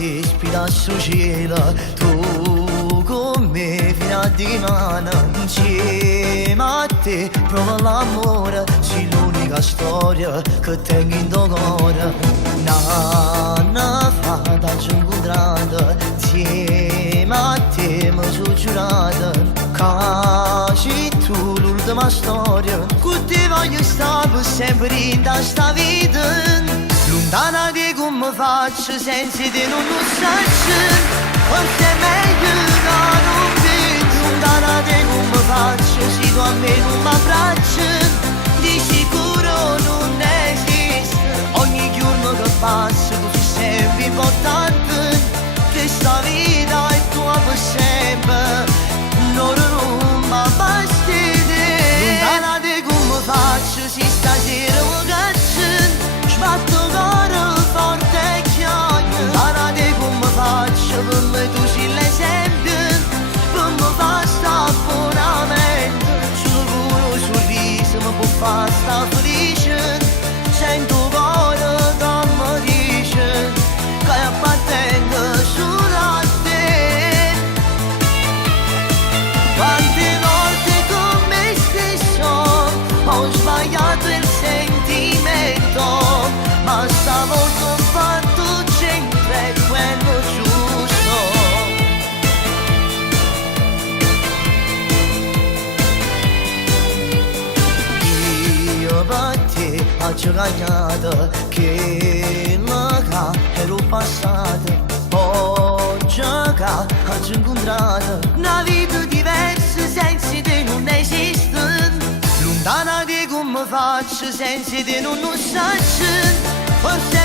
ti ispira sul cielo, tu con me fino a dimana, insieme a te prova l'amore, sei l'unica storia che tengo in tuo cuore. Nanna fa da ci incontrata, insieme a te mi sono giurata, che sei tu l'ultima storia, che ti voglio stare per sempre in questa vita. Lontana di come faccio senza te non lo saccio, forse è meglio che non penso. Lontana di come faccio se tu a me non mi abbracci, di sicuro non esiste. Ogni giorno che passa tu sei sempre importante, che sta vita è tua per sempre, non mi basti te. Lontana di come faccio se stasera mi caccio, sbatto cuore forte e chiagno. Lontana di come faccio, per me tu sei l'esempio, per me basta abbonamento. Solo con un sorriso mi può far sta felice, sento cuore che mi dice che appartengo solo a te. Quante volte con me stesso ho sbagliato il sentimento, ma stavolta ho fatto sempre quello giusto. Io per te ho giocato, che la ero passata, ho giocato, ho incontrato una vita diversa, senza te non esiste. Lontana di come faccio senza te non lo saccio, forse